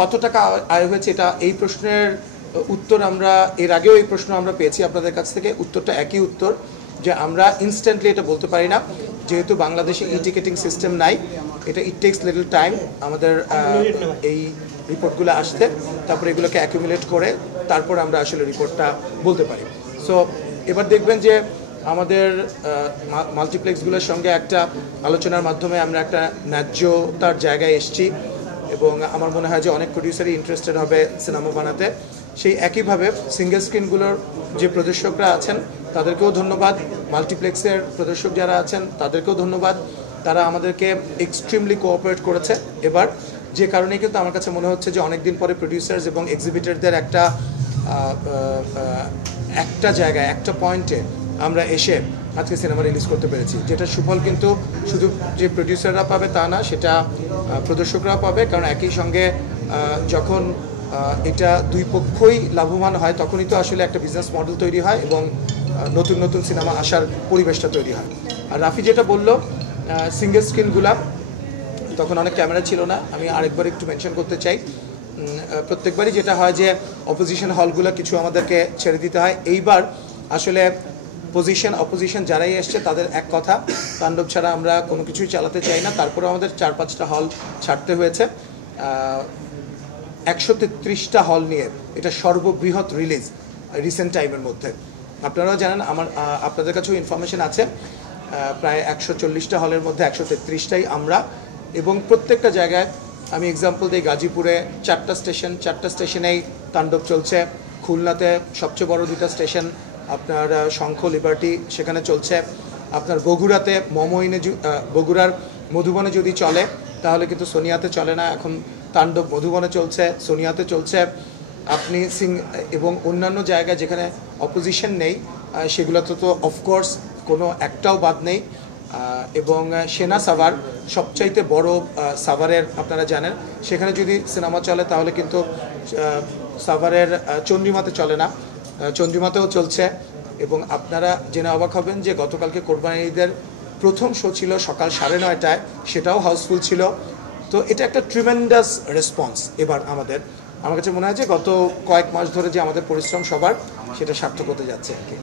কত টাকা আয় হয়েছে এটা এই প্রশ্নের উত্তর আমরা এর আগেও এই প্রশ্ন আমরা পেয়েছি আপনাদের কাছ থেকে। উত্তরটা একই উত্তর, যে আমরা ইনস্ট্যান্টলি এটা বলতে পারি না, যেহেতু বাংলাদেশে ই টিকেটিং সিস্টেম নাই। এটা ইট টেক্স লিটল টাইম আমাদের এই রিপোর্টগুলো আসতে, তারপরে এগুলোকে অ্যাকুমুলেট করে তারপর আমরা আসলে রিপোর্টটা বলতে পারি। সো এবার দেখবেন যে আমাদের মাল্টিপ্লেক্সগুলোর সঙ্গে একটা আলোচনার মাধ্যমে আমরা একটা ন্যায্যতার জায়গায় এসেছি, এবং আমার মনে হয় যে অনেক প্রডিউসারই ইন্টারেস্টেড হবে সিনেমা বানাতে। সেই একইভাবে সিঙ্গেল স্ক্রিনগুলোর যে প্রদর্শকরা আছেন তাদেরকেও ধন্যবাদ, মাল্টিপ্লেক্সের প্রদর্শক যারা আছেন তাদেরকেও ধন্যবাদ। তারা আমাদেরকে এক্সট্রিমলি কোঅপারেট করেছে এবার, যে কারণে কিন্তু আমার কাছে মনে হচ্ছে যে অনেক দিন পরে প্রডিউসার্স এবং এক্সিবিটরদের একটা জায়গায় একটা পয়েন্টে আমরা এসে আজকে সিনেমা রিলিজ করতে পেরেছি, যেটা সুফল কিন্তু শুধু যে প্রডিউসাররা পাবে তা না, সেটা প্রদর্শকরা পাবে। কারণ একই সঙ্গে যখন এটা দুই পক্ষই লাভবান হয় তখনই তো আসলে একটা বিজনেস মডেল তৈরি হয় এবং নতুন নতুন সিনেমা আসার পরিবেশটা তৈরি হয়। আর রাফি যেটা বললো সিঙ্গেল স্ক্রিনগুলা, তখন অনেক ক্যামেরা ছিল না। আমি আরেকবার একটু মেনশন করতে চাই, প্রত্যেকবারই যেটা হয় যে অপোজিশন হলগুলো কিছু আমাদেরকে ছেড়ে দিতে হয়। এইবার আসলে অপোজিশন যারাই এসছে তাদের এক কথা, তাণ্ডব ছাড়া আমরা কোনো কিছুই চালাতে চাই না। তারপরে আমাদের 4-5টা হল ছাড়তে হয়েছে। 133টা হল নিয়ে এটা সর্ববৃহৎ রিলিজ রিসেন্ট টাইমের মধ্যে। আপনারাও জানেন, আপনাদের কাছেও ইনফরমেশন আছে, প্রায় 140টা হলের মধ্যে 133টাই আমরা। এবং প্রত্যেকটা জায়গায় আমি এক্সাম্পল দিই, গাজীপুরে 4টা স্টেশনেই তাণ্ডব চলছে। খুলনাতে সবচেয়ে বড় 2টা স্টেশন, আপনার শঙ্খ লিবার্টি, সেখানে চলছে। আপনার বগুড়াতে বগুড়ার মধুবনে যদি চলে তাহলে কিন্তু সোনিয়াতে চলে না, এখন তাণ্ডব মধুবনে চলছে, সোনিয়াতে চলছে। আপনি এবং অন্যান্য জায়গায় যেখানে অপোজিশন নেই সেগুলোতে তো অফকোর্স কোনো একটাও বাদ নেই। এবং সেনা সাভার সবচাইতে বড় সাভারের, আপনারা জানেন, সেখানে যদি সিনেমা চলে তাহলে কিন্তু সাভারের চন্দ্রিমাতে চলে না, চন্দ্রিমাতেও চলছে। এবং আপনারা জেনে অবাক হবেন যে গতকালকে কোরবানি ঈদের প্রথম শো ছিল সকাল 9:30টায়, সেটাও হাউসফুল ছিল। তো এটা একটা ট্রিমেন্ডাস রেসপন্স এবার আমার কাছে মনে হয় যে গত কয়েক মাস ধরে যে আমাদের পরিশ্রম সবার, সেটা সার্থক হতে যাচ্ছে আর কি।